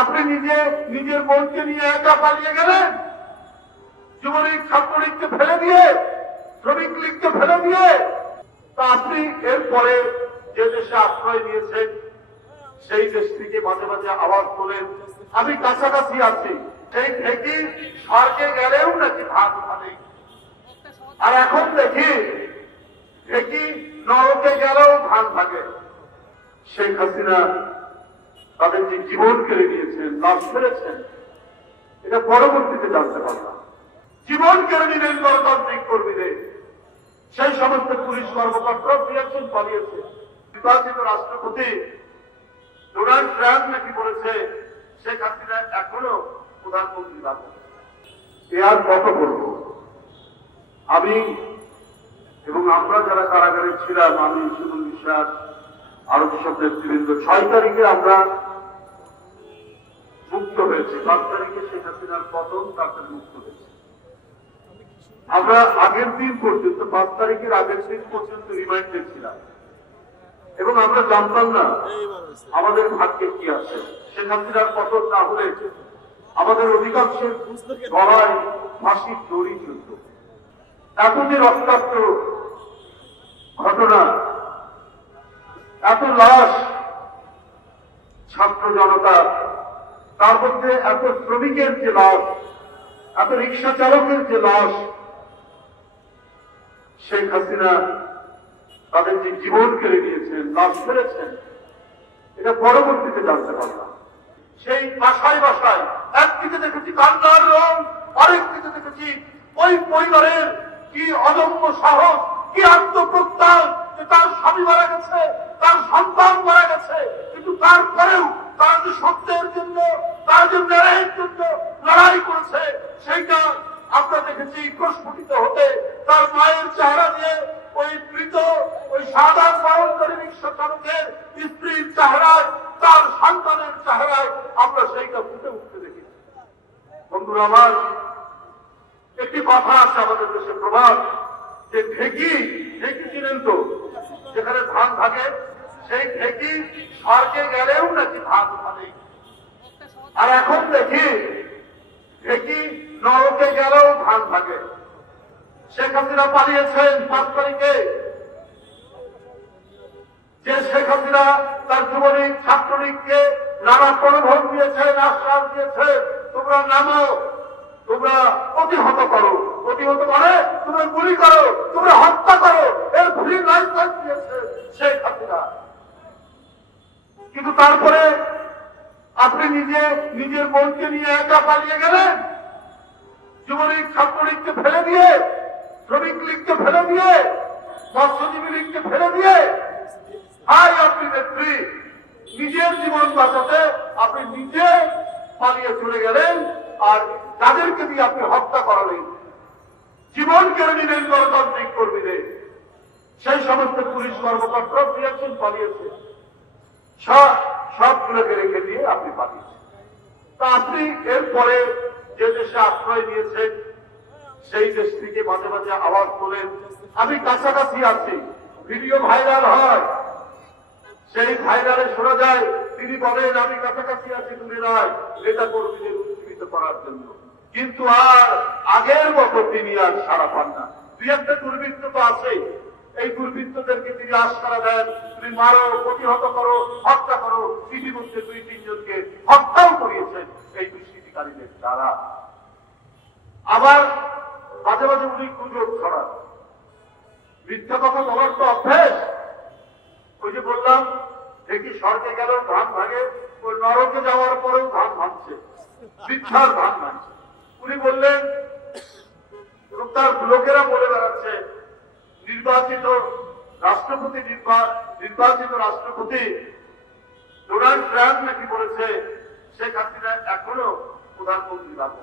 আপনি নিজে নিজের বোনকে নিয়ে একা পালিয়ে গেলেন, যুবলীগ ছাত্রলীগকে ফেলে দিয়ে, শ্রমিক লীগকে ফেলে দিয়ে। তা আপনি এরপরে যে দেশে আশ্রয় নিয়েছেন সেই দেশ থেকে মাঝে মাঝে আওয়াজ তোলেন আমি কাছাকাছি আছি, সেই ঢেকি স্বর্গে গেলেও নাকি ভাত ভাবে। আর এখন দেখি ঢেকি নরকে গেলেও ধান ভাগে। শেখ হাসিনা তাদের যে জীবন কেড়ে নিয়েছেন, লাভ ফেলেছেন, এটা পরবর্তীতে জানতে পারলাম। জীবন কেড়ে নিলেন গণতান্ত্রিক কর্মীদের, সেই সমস্ত পুলিশ কর্মকর্তা দুই-একজন পালিয়েছে। নির্বাচিত রাষ্ট্রপতি ডোনাল্ড ট্রাম্প নাকি বলেছে শেখ হাসিনা এখনো প্রধানমন্ত্রী পাবে। এ আর কত বলবো? আমি এবং আমরা যারা কারাগারে ছিলাম, আমি সুমন বিশ্বাস আরো যেসব নেতৃবৃন্দ, 6 তারিখে আমরা মুক্ত হয়েছি, 5 তারিখে শেখ হাসিনার পতন, তারপরে মুক্ত হয়েছে। আমরা আগের দিন পর্যন্ত 5 তারিখের আগের দিন পর্যন্ত রিমান্ডে ছিলাম এবং আমরা জানতাম না আমাদের ভাগ্যে কি আছে। শেখ হাসিনার পতন না হলে আমাদের অধিকাংশের গলায় ফাঁসির দড়ি ঝুলত। এত যে রক্তাক্ত ঘটনা, এত লাশ, ছাত্র জনতা, তার মধ্যে এত শ্রমিকের যে লাশ, এত রিক্সা চালকের যে লাশ, শেখ হাসিনা তাদের যে জীবন কেড়ে নিয়েছেন, লাশ ফেলেছেন, এটা পরবর্তীতে জানতে পারলাম। সেই বাসায় বাসায় একদিকে দেখেছি কান্নার রং, আরেকদিকে দেখেছি ওই পরিবারের কি অদম্য সাহস, কি আত্মপ্রত্যয়, যে তার স্বামী মারা গেছে, তার সন্তান মারা গেছে, কিন্তু তারপরেও তারা যে সত্যের জন্য, তার যে ন্যায়ের জন্য লড়াই করেছে, সেইটা আমরা দেখেছি প্রস্ফুটিত হতে। তার মায়ের চেহারা দিয়ে ওই মৃত, ওই সাদা বরণকারী রিক্সা চালকের স্ত্রীর চেহারায়, তার সন্তানের চেহারায় আমরা সেইটা ফুটে উঠতে দেখেছি। বন্ধুরা আমার, একটি কথা আছে আমাদের দেশে প্রবাদ, যে ঢেকি ছিলেন তো, যেখানে ধান থাকে, সেই ঢেকি স্বর্গে গেলেও নাকি ধান ভাবে। আর এখন দেখি ঢেকি নরকে গেলেও ধান ভাগে। শেখ হাসিনা পালিয়েছেন 5 তারিখে। যে শেখ হাসিনা তার যুবলীগ ছাত্রলীগকে নানা প্রলোভন দিয়েছেন, আশ্বাস দিয়েছে, তোমরা নামো, তোমরা প্রতিহত করো, প্রতিহত করে তোমরা গুলি করো, তোমরা হত্যা করো, এর ফ্রি লাইসেন্স দিয়েছে শেখ হাসিনা। কিন্তু তারপরে আপনি নিজে নিজের বোনকে নিয়ে একা পালিয়ে গেলেন, যুবলীগ ছাত্রলীগকে ফেলে দিয়ে, শ্রমিক লীগকে ফেলে দিয়ে, মৎস্যজীবী লীগকে ফেলে দিয়ে। হাই আপনি নেত্রী, নিজের জীবন বাঁচাতে আপনি নিজে পালিয়ে চলে গেলেন, আর তাদেরকে দিয়ে আপনি হত্যা করালেন, জীবন কেড়ে নিলেন গণতান্ত্রিক কর্মীদের। সেই সমস্ত পুলিশ কর্মকর্তা দুই-একজন পালিয়েছে, সবগুলোকে রেখে দিয়ে আপনি পালিয়েছেন। তা আপনি এরপরে যে দেশে আশ্রয় নিয়েছেন সেই দেশ থেকে মাঝে মাঝে আওয়াজ তোলেন আমি কাছাকাছি আছি, ভিডিও ভাইরাল হয়, সেই ভাইরালে শোনা যায় তিনি বলেন আমি কাছাকাছি আছি, দূরে নয়, নেতা কর্মীদের উজ্জীবিত করার জন্য। কিন্তু আর আগের মতো তিনি আর সাড়া পান না। দুই একটা দুর্বৃত্ত তো আছে, এই দুর্বৃত্তদেরকে তিনি আশ্বাস দেন তুমি মারো, প্রতিহত করো, হত্যা করো। ইতিমধ্যে 2-3 জনকে হত্যাও করিয়েছেন এই দুষ্কৃতিকারীদের দ্বারা। আবার মাঝে মাঝে উনি গুজব ছড়ান, মিথ্যা কথা বলার তো অভ্যেস। ওই যে বললাম দেখি স্বর্গে গেলেও ধান ভাগে, ওই নরকে যাওয়ার পরেও ধান ভাঙছে, মিথ্যার ধান ভাঙছে। উনি বললেন এবং তার লোকেরা বলে বেড়াচ্ছে নির্বাচিত রাষ্ট্রপতি ডোনাল্ড ট্রাম্প নাকি বলেছে শেখ হাসিনা এখনো প্রধানমন্ত্রী পাবে।